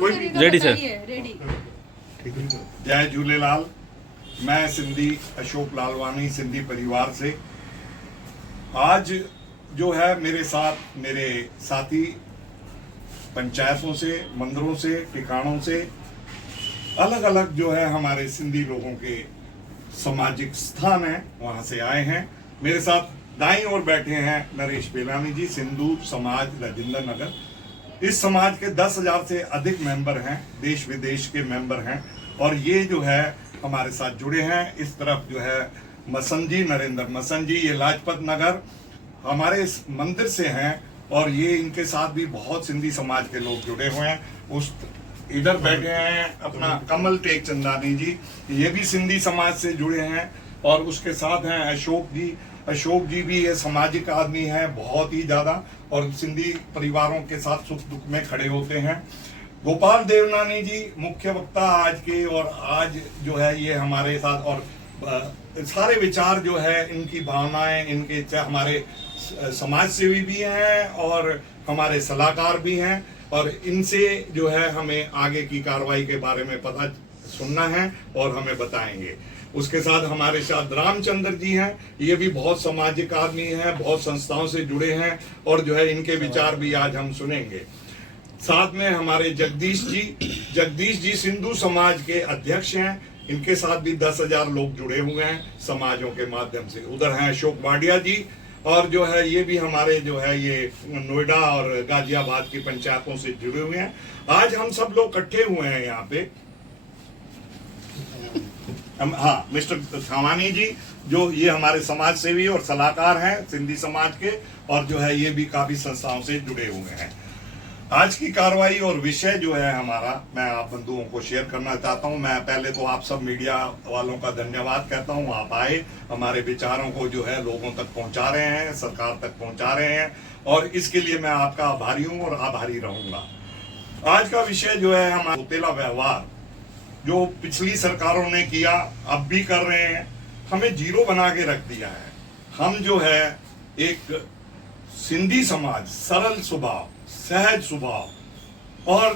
Ready sir. Ready. जय झूलेलाल। मैं सिंधी अशोक लालवानी सिंधी परिवार से आज जो है मेरे साथ मेरे साथी पंचायतों से, मंदिरों से, ठिकानों से अलग अलग जो है हमारे सिंधी लोगों के सामाजिक स्थान है, वहां से आए हैं। मेरे साथ दाईं ओर बैठे हैं नरेश बेलानी जी, सिंधु समाज राजेंद्र नगर। इस समाज के 10,000 से अधिक मेंबर हैं, देश विदेश के मेंबर हैं और ये जो है हमारे साथ जुड़े हैं। इस तरफ जो है मसन जी, नरेंद्र मसन जी, ये लाजपत नगर हमारे इस मंदिर से हैं और ये इनके साथ भी बहुत सिंधी समाज के लोग जुड़े हुए हैं। उस इधर बैठे हैं अपना कमल टेक चंदानी जी, ये भी सिंधी समाज से जुड़े हैं और उसके साथ हैं अशोक जी। अशोक जी भी ये सामाजिक आदमी है बहुत ही ज्यादा और सिंधी परिवारों के साथ सुख दुख में खड़े होते हैं। गोपाल देवनानी जी मुख्य वक्ता आज के, और आज जो है ये हमारे साथ और सारे विचार जो है इनकी भावनाएं, इनके हमारे समाज सेवी भी हैं और हमारे सलाहकार भी हैं और इनसे जो है हमें आगे की कार्रवाई के बारे में पता सुनना है और हमें बताएंगे। उसके साथ हमारे साथ रामचंद्र जी हैं, ये भी बहुत सामाजिक आदमी हैं, बहुत संस्थाओं से जुड़े हैं और जो है इनके विचार भी आज हम सुनेंगे। साथ में हमारे जगदीश जी सिंधु समाज के अध्यक्ष हैं, इनके साथ भी 10,000 लोग जुड़े हुए हैं समाजों के माध्यम से। उधर हैं अशोक वाडिया जी और जो है ये भी हमारे जो है ये नोएडा और गाजियाबाद की पंचायतों से जुड़े हुए हैं। आज हम सब लोग इकट्ठे हुए हैं यहाँ पे। हाँ, मिस्टर थावानी जी जो ये हमारे समाज सेवी और सलाहकार हैं सिंधी समाज के और जो है ये भी काफी संस्थाओं से जुड़े हुए हैं। आज की कार्रवाई और विषय जो है हमारा, मैं आप बंधुओं को शेयर करना चाहता हूं। मैं पहले तो आप सब मीडिया वालों का धन्यवाद कहता हूं, आप आए हमारे विचारों को जो है लोगों तक पहुंचा रहे हैं, सरकार तक पहुंचा रहे हैं और इसके लिए मैं आपका आभारी हूं और आभारी रहूंगा। आज का विषय जो है हमारा सौतेला व्यवहार जो पिछली सरकारों ने किया, अब भी कर रहे हैं, हमें जीरो बना के रख दिया है। हम जो है एक सिंधी समाज, सरल स्वभाव, सहज स्वभाव और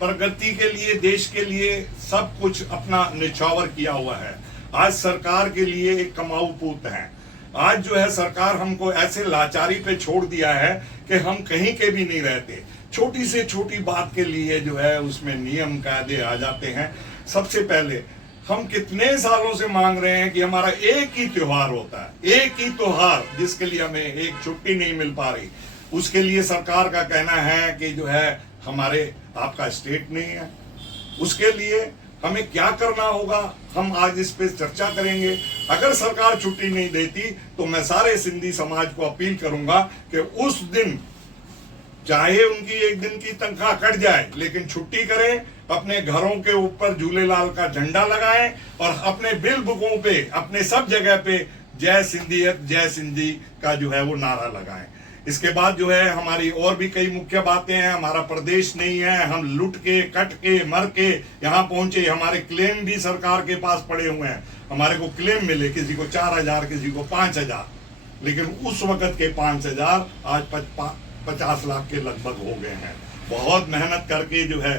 प्रगति के लिए, देश के लिए सब कुछ अपना निछावर किया हुआ है। आज सरकार के लिए एक कमाऊ पूत है। आज जो है सरकार हमको ऐसे लाचारी पे छोड़ दिया है कि हम कहीं के भी नहीं रहते। छोटी से छोटी बात के लिए जो है उसमें नियम कायदे आ जाते हैं। सबसे पहले हम कितने सालों से मांग रहे हैं कि हमारा एक ही त्योहार होता है, एक ही त्योहार जिसके लिए हमें एक छुट्टी नहीं मिल पा रही। उसके लिए सरकार का कहना है कि जो है हमारे आपका स्टेट नहीं है। उसके लिए हमें क्या करना होगा, हम आज इस पे चर्चा करेंगे। अगर सरकार छुट्टी नहीं देती तो मैं सारे सिंधी समाज को अपील करूंगा कि उस दिन चाहे उनकी एक दिन की तनख्वाह कट जाए लेकिन छुट्टी करें, अपने घरों के ऊपर झूलेलाल का झंडा लगाएं और अपने बिल बुकों पे, अपने सब जगह पे जय सिंधियत, जय सिंधी का जो है वो नारा लगाएं। इसके बाद जो है हमारी और भी कई मुख्य बातें हैं। हमारा प्रदेश नहीं है, हम लुट के, कट के, मर के यहाँ पहुंचे। हमारे क्लेम भी सरकार के पास पड़े हुए हैं। हमारे को क्लेम मिले, किसी को 4,000, किसी को 5,000, लेकिन उस वक्त के 5,000 आज 50 लाख के लगभग हो गए हैं। बहुत मेहनत करके जो है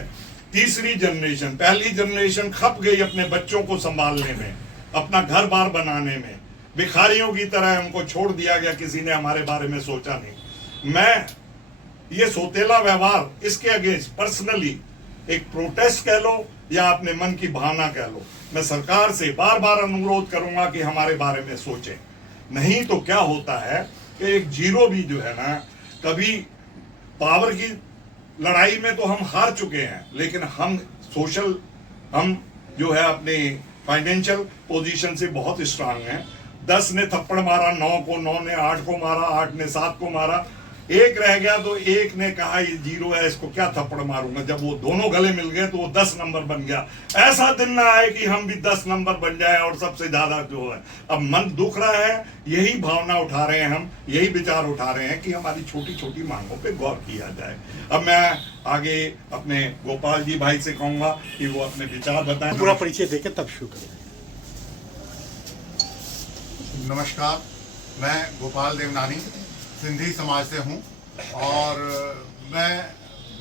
तीसरी जनरेशन, पहली जनरेशन खप गई अपने बच्चों को संभालने में, अपना घर बार बनाने में। भिखारियों की तरह हमको छोड़ दिया गया, किसी ने हमारे बारे में सोचा नहीं। मैं ये सौतेला व्यवहार, इसके अगेंस्ट पर्सनली एक प्रोटेस्ट कह लो या अपने मन की भावना कह लो, मैं सरकार से बार बार अनुरोध करूंगा कि हमारे बारे में सोचें। नहीं तो क्या होता है कि एक जीरो भी जो है ना, कभी पावर की लड़ाई में तो हम हार चुके हैं, लेकिन हम सोशल, हम जो है अपने फाइनेंशियल पोजीशन से बहुत स्ट्रांग हैं। 10 ने थप्पड़ मारा 9 को, 9 ने 8 को मारा, 8 ने 7 को मारा, एक रह गया तो एक ने कहा ये जीरो है, इसको क्या थप्पड़ मारूंगा। जब वो दोनों गले मिल गए तो वो 10 नंबर बन गया। ऐसा दिन ना आए कि हम भी 10 नंबर बन जाए और सबसे ज्यादा जो है। अब मन दुख रहा है, यही भावना उठा रहे हैं हम, यही विचार उठा रहे हैं कि हमारी छोटी छोटी मांगों पे गौर किया जाए। अब मैं आगे अपने गोपाल जी भाई से कहूंगा कि वो अपने विचार बताएं। पूरा परिचय देके तब शुरू करें। नमस्कार, मैं गोपाल देवनानी सिंधी समाज से हूँ और मैं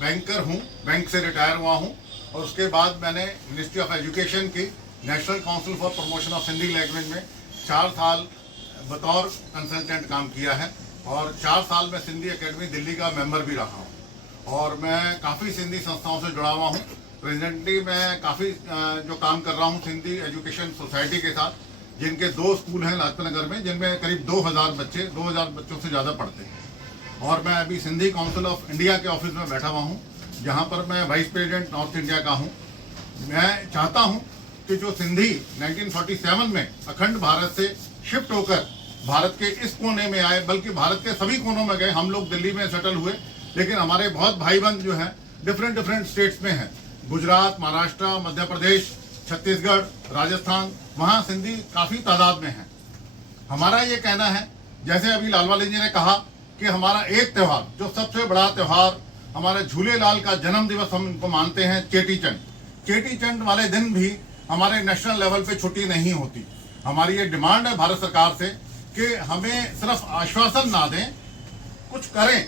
बैंकर हूँ, बैंक से रिटायर हुआ हूँ और उसके बाद मैंने मिनिस्ट्री ऑफ एजुकेशन की national council for promotion of Sindhi language में 4 साल बतौर कंसल्टेंट काम किया है और 4 साल में सिंधी एकेडमी दिल्ली का मेंबर भी रहा हूँ और मैं काफ़ी सिंधी संस्थाओं से जुड़ा हुआ हूँ। प्रेजेंटली मैं काफ़ी जो काम कर रहा हूँ सिंधी एजुकेशन सोसाइटी के साथ, जिनके 2 स्कूल हैं लाजपत नगर में, जिनमें करीब 2000 बच्चों से ज़्यादा पढ़ते हैं। और मैं अभी सिंधी काउंसिल ऑफ इंडिया के ऑफिस में बैठा हुआ हूँ, जहाँ पर मैं वाइस प्रेसिडेंट नॉर्थ इंडिया का हूँ। मैं चाहता हूँ कि जो सिंधी 1947 में अखंड भारत से शिफ्ट होकर भारत के इस कोने में आए, बल्कि भारत के सभी कोनों में गए, हम लोग दिल्ली में सेटल हुए, लेकिन हमारे बहुत भाई बंद जो हैं डिफरेंट स्टेट्स में हैं, गुजरात, महाराष्ट्र, मध्य प्रदेश, छत्तीसगढ़, राजस्थान, वहाँ सिंधी काफ़ी तादाद में हैं। हमारा ये कहना है, जैसे अभी लालवाली जी ने कहा कि हमारा एक त्यौहार, जो सबसे बड़ा त्यौहार हमारे झूलेलाल का जन्म दिवस हम इनको मानते हैं, चेटी चंड वाले दिन भी हमारे नेशनल लेवल पे छुट्टी नहीं होती। हमारी ये डिमांड है भारत सरकार से कि हमें सिर्फ आश्वासन ना दें, कुछ करें।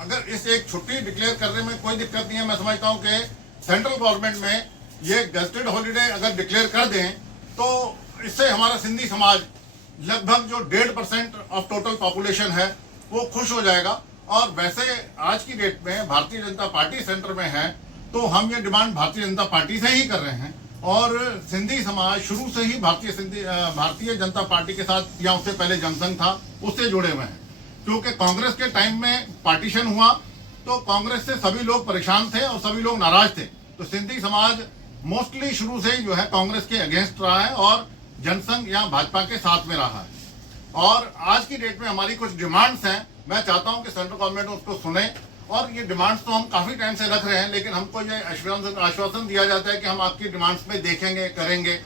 अगर इस एक छुट्टी डिक्लेयर करने में कोई दिक्कत नहीं है, मैं समझता हूँ कि सेंट्रल गवर्नमेंट में ये गजटेड हॉलीडे अगर डिक्लेयर कर दें तो इससे हमारा सिंधी समाज लगभग जो 1.5% ऑफ टोटल पॉपुलेशन है वो खुश हो जाएगा। और वैसे आज की डेट में भारतीय जनता पार्टी सेंटर में है, तो हम ये डिमांड भारतीय जनता पार्टी से ही कर रहे हैं और सिंधी समाज शुरू से ही भारतीय जनता पार्टी के साथ, या उससे पहले जनसंघ था, उससे जुड़े हुए हैं। क्योंकि कांग्रेस के टाइम में पार्टीशन हुआ तो कांग्रेस से सभी लोग परेशान थे और सभी लोग नाराज थे, तो सिंधी समाज मोस्टली शुरू से ही जो है कांग्रेस के अगेंस्ट रहा है और जनसंघ या भाजपा के साथ में रहा है। और आज की डेट में हमारी कुछ डिमांड्स हैं, मैं चाहता हूं कि सेंट्रल गवर्नमेंट उसको सुने। और ये डिमांड्स तो हम काफ़ी टाइम से रख रहे हैं, लेकिन हमको ये आश्वासन दिया जाता है कि हम आपकी डिमांड्स में देखेंगे, करेंगे।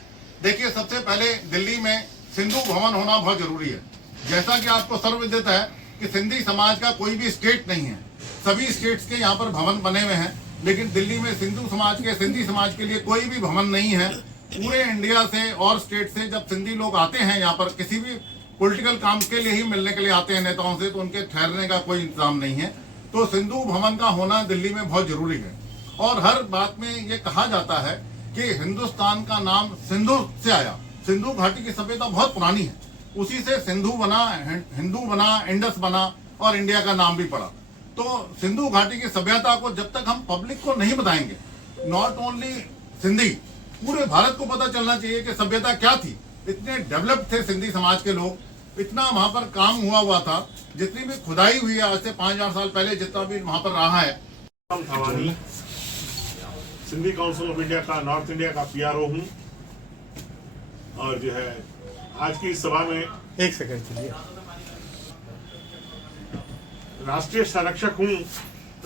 देखिए, सबसे पहले दिल्ली में सिंधु भवन होना बहुत जरूरी है। जैसा कि आपको सर्वविदित है कि सिंधी समाज का कोई भी स्टेट नहीं है, सभी स्टेट्स के यहाँ पर भवन बने हुए हैं, लेकिन दिल्ली में सिंधी समाज के लिए कोई भी भवन नहीं है। पूरे इंडिया से और स्टेट से जब सिंधी लोग आते हैं यहाँ पर किसी भी पॉलिटिकल काम के लिए ही मिलने के लिए आते हैं नेताओं से, तो उनके ठहरने का कोई इंतजाम नहीं है। तो सिंधु भवन का होना दिल्ली में बहुत जरूरी है। और हर बात में ये कहा जाता है कि हिंदुस्तान का नाम सिंधु से आया, सिंधु घाटी की सभ्यता बहुत पुरानी है, उसी से सिंधु बना, हिंदू बना, इंडस बना और इंडिया का नाम भी पड़ा। तो सिंधु घाटी की सभ्यता को जब तक हम पब्लिक को नहीं बताएंगे, नॉट ओनली सिंधी, पूरे भारत को पता चलना चाहिए कि सभ्यता क्या थी। इतने डेवलप्ड थे सिंधी समाज के लोग, इतना वहां पर काम हुआ था, जितनी भी खुदाई हुई है आज से 5000 साल पहले, जितना भी वहां पर रहा है। सिंधी काउंसिल ऑफ इंडिया का नॉर्थ इंडिया का पीआरओ हूँ और जो है आज की इस सभा में एक सेकंड चलिए, राष्ट्रीय संरक्षक हूँ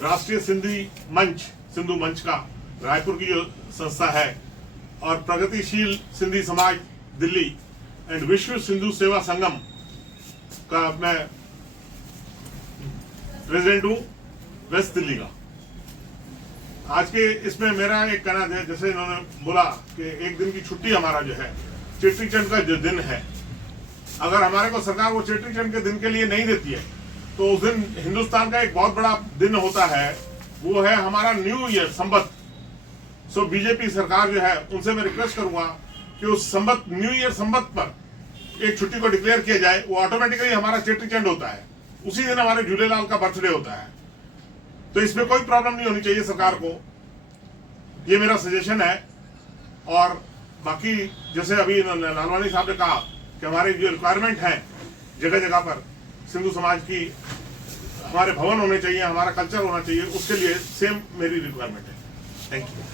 राष्ट्रीय सिंधु मंच का, रायपुर की जो संस्था है, और प्रगतिशील सिंधी समाज दिल्ली एंड विश्व सिंधु सेवा संगम का मैं प्रेसिडेंट हूँ वेस्ट दिल्ली का। आज के इसमें मेरा एक कहना है, जैसे इन्होंने बोला कि एक दिन की छुट्टी हमारा जो है चेटी चंड का जो दिन है, अगर हमारे को सरकार वो चेटी चंड के दिन के लिए नहीं देती है तो उस दिन हिंदुस्तान का एक बहुत बड़ा दिन होता है, वो है हमारा न्यू ईयर संबत। सो बीजेपी सरकार जो है उनसे मैं रिक्वेस्ट करूंगा कि उस संबत, न्यू ईयर संबत पर एक छुट्टी को डिक्लेयर किया जाए। वो ऑटोमेटिकली हमारा चेटी चंड होता है, उसी दिन हमारे झूलेलाल का बर्थडे होता है, तो इसमें कोई प्रॉब्लम नहीं होनी चाहिए सरकार को, ये मेरा सजेशन है। और बाकी जैसे अभी लालवानी साहब ने कहा कि हमारे जो रिक्वायरमेंट है जगह जगह पर सिंधु समाज की, हमारे भवन होने चाहिए, हमारा कल्चर होना चाहिए, उसके लिए सेम मेरी रिक्वायरमेंट है। Thank you.